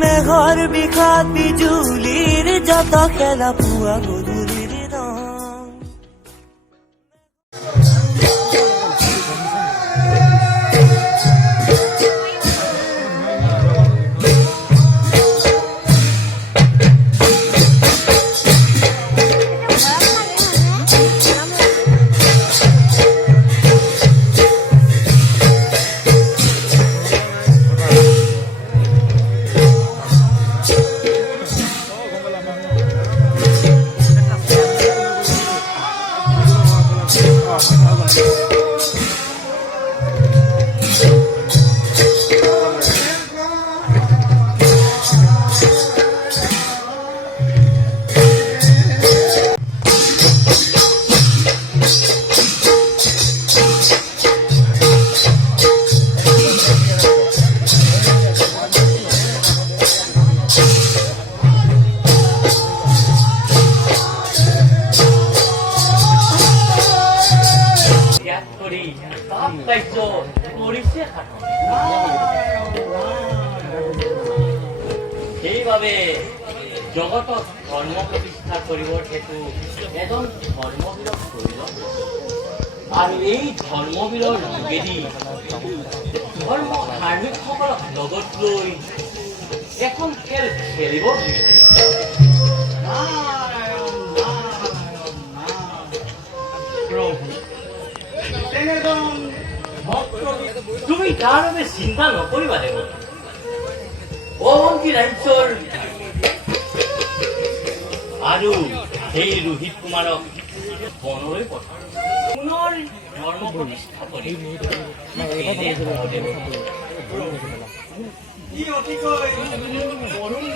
মেঘৰ বিষাদ বিজুলীৰ যত খেলা পুৱা গধূলিৰ ৰং সেইবাবে জগতত ধৰ্ম প্ৰতিষ্ঠা কৰিবৰ হেতু এজন ধৰ্মবীৰক প্ৰয়োজন আৰু এই ধৰ্মবীৰৰ যোগেদি ধৰ্ম ধাৰ্মিকসকলক লগত লৈ এখন খেল খেলিব তুমি তাৰ বাবে চিন্তা নকৰিবা দেৱ অৱন্তী ৰাজ্যৰ আৰু সেই ৰোহিত কুমাৰক বনলৈ পঠাও পুনৰ ধৰ্ম প্ৰতিষ্ঠা কৰি অতিকৈ বৰুণ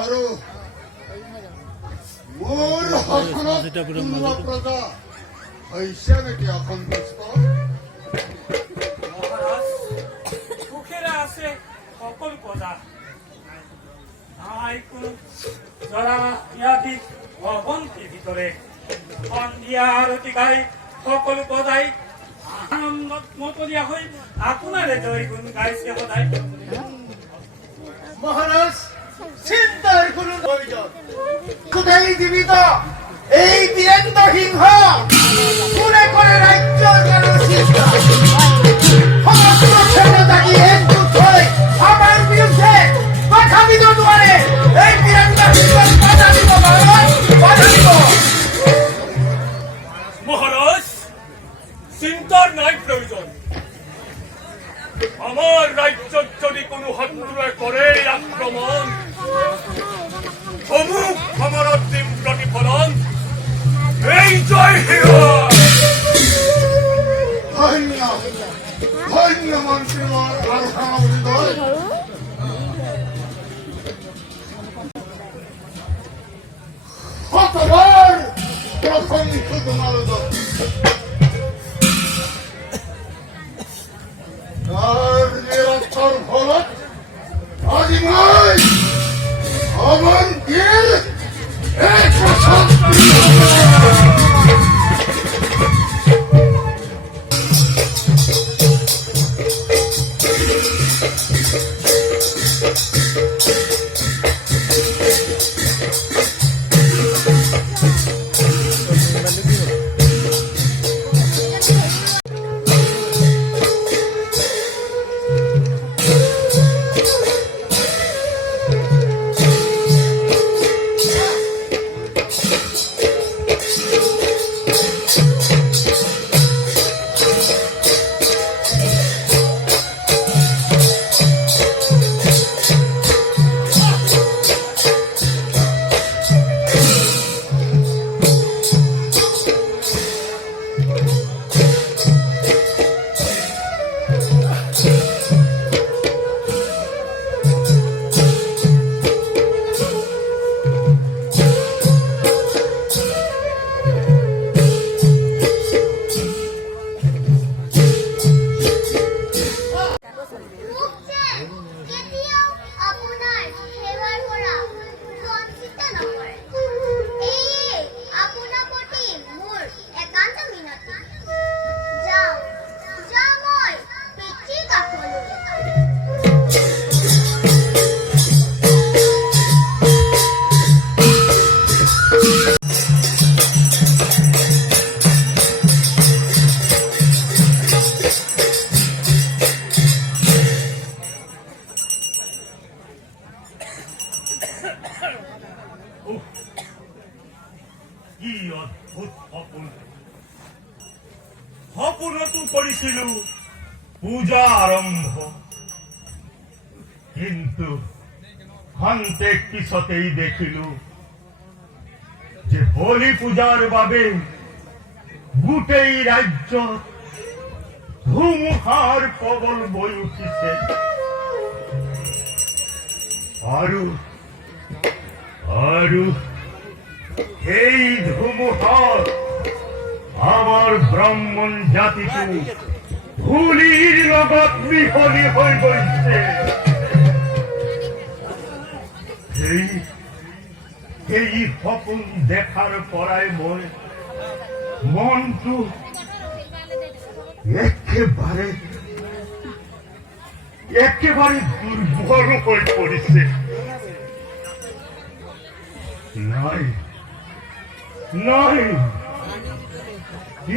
আৰু মোৰ প্ৰজা হৈছে নেকি অসন্তুষ্ট সুখেৰে আছে সকলো প্ৰজা নাই কোনো জৰা ব্যাধি অৱন্তীৰ ভিতৰে সন্ধিয়া আৰতি গাই সকলো প্ৰজাই আনন্দত মতলীয়া হৈ আপোনাৰে জয় গুণ গাইছে সদায় মহাৰাজ চিন্তাৰ কোনো প্ৰয়োজন কোথায় জীৱিত এই বীৰেন্দ্ৰ সিংহ কোনে কৰে ৰাজ্যৰ কাৰণে চিন্তা সমস্ত ক্ষমতাকে একগোট হৈ আমাৰ বিৰুদ্ধে কথা দিব নোৱাৰে এই বীৰেন্দ্ৰ সিংহক বাধা দিব বাধা দিব মহারাজ চিন্তার নাই প্রয়োজন আমার রাজ্য যদি কোনো শত্রুয়ে করে আক্রমণ সমুখ আমার অন্তিম প্রতিফলন এই জয় হির তোমালোকক ৰাষ্ট্ৰৰ ফলত আজি মই অৱন্তীৰ এক বছৰ কি অদ্ভুত সপোন সপোনতো কৰিছিলো পূজা আৰম্ভ কিন্তু খন্তেক পিছতেই দেখিলো যে বলি পূজাৰ বাবে গোটেই ৰাজ্যত ধুমুহাৰ প্ৰবল বৈ উঠিছে আৰু এই ধুমুহাত আমাৰ ব্ৰাহ্মণ জাতিটো ধূলিৰ লগত মিহলি হৈ গৈছে এই সপোন দেখাৰ পৰাই মই মনটো একেবাৰে দুৰ্বল হৈ পৰিছে নাই ই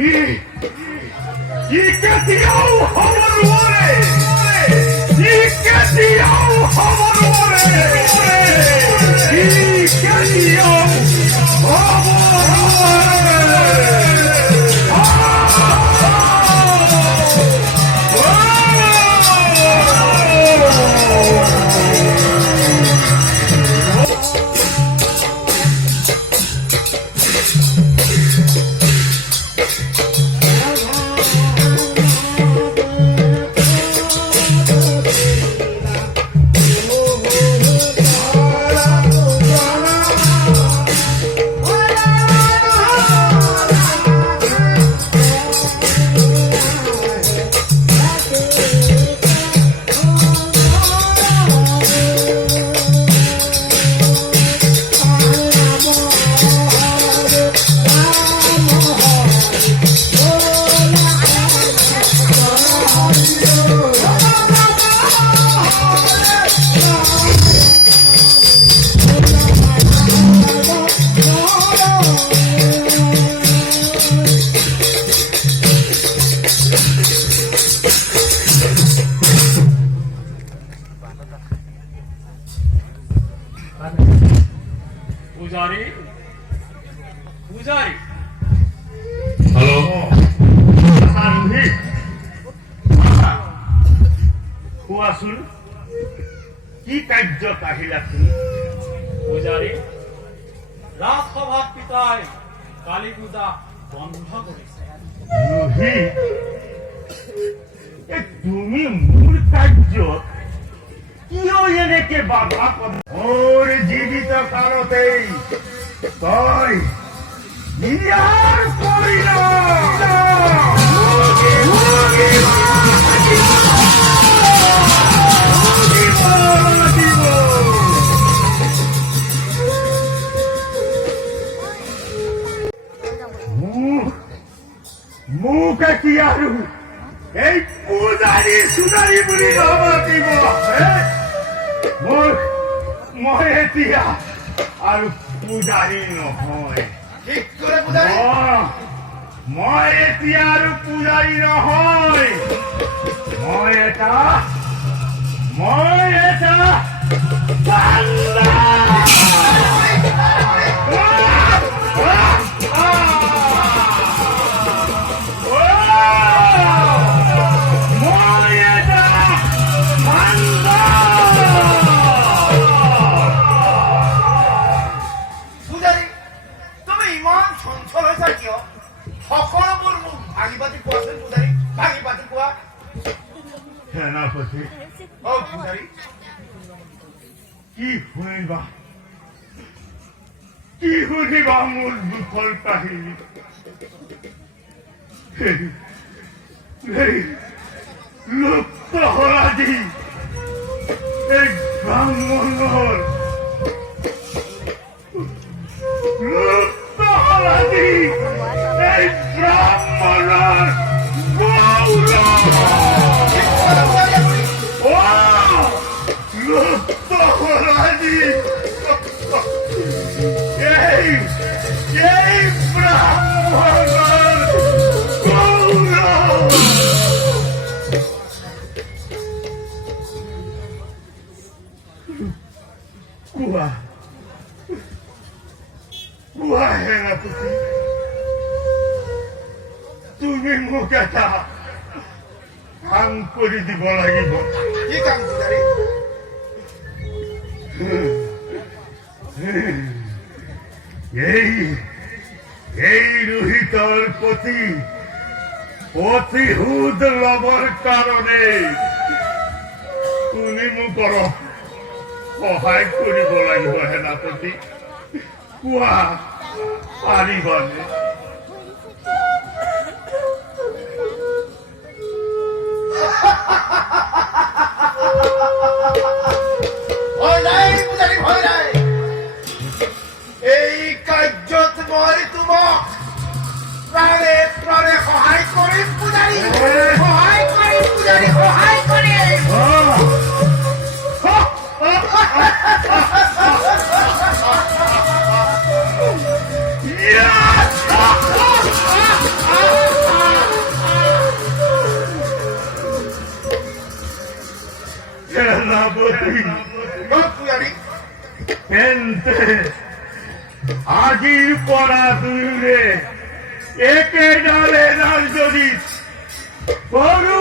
কেতিয়াও হ'ব নোৱাৰে ই কেতিয়াও হ'ব নোৱাৰে ই কেতিয়াও হ'ব পূজাৰী কোৱাচোন কি কাৰ্যত আহিলা তুমি পূজাৰী ৰাজসভাত পিতাই কালী পূজা বন্ধ কৰিছে তুমি মোৰ কাৰ্যত কিয় এনেকে বাধা মোৰ জীৱিত কালতেই তই ইয়াৰ মুখে কি আৰু এই পূজাৰী সুধাৰী বুলি নামাতিব মই এতিয়া আৰু পূজাৰী নহয় ঠিক কৰে পূজাৰী মই এতিয়া আৰু পূজাৰী নহয় মই এটা বান্দা সকলোবোৰ মোক ভাগি পাতি কোৱাচোন পূজাৰী ভাগি পাতি কোৱা সেনাপতি পূজাৰী কি শুনিবা মোৰ দুখৰ কাহিনী লুপ্ত হৰাজি এই ব্ৰাহ্মণৰ লুপ্ত হৰাজি এই ব্ৰাহ্মণেৰ লুপ্ত হৰাজি এই ব্ৰাহ্মণেৰ গৌৰব কুয়া সেনাপতি তুমি মোক এটা কাম কৰি দিব লাগিব কি কাম পূজাৰী এই ৰোহিতৰ প্ৰতি প্ৰতিশোধ লবৰ কাৰণে তুমি মোক অলপ সহায় কৰিব লাগিব সেনাপতি কোৱা পাৰিবনে এই কাৰ্যত মই তোমাক প্ৰাণে প্ৰাণে সহায় কৰিম পূজাৰী সহায় কৰিম পূজাৰী সহায় কৰিম আজিৰ পৰা দুয়োৰে একেডালে যদি সৰু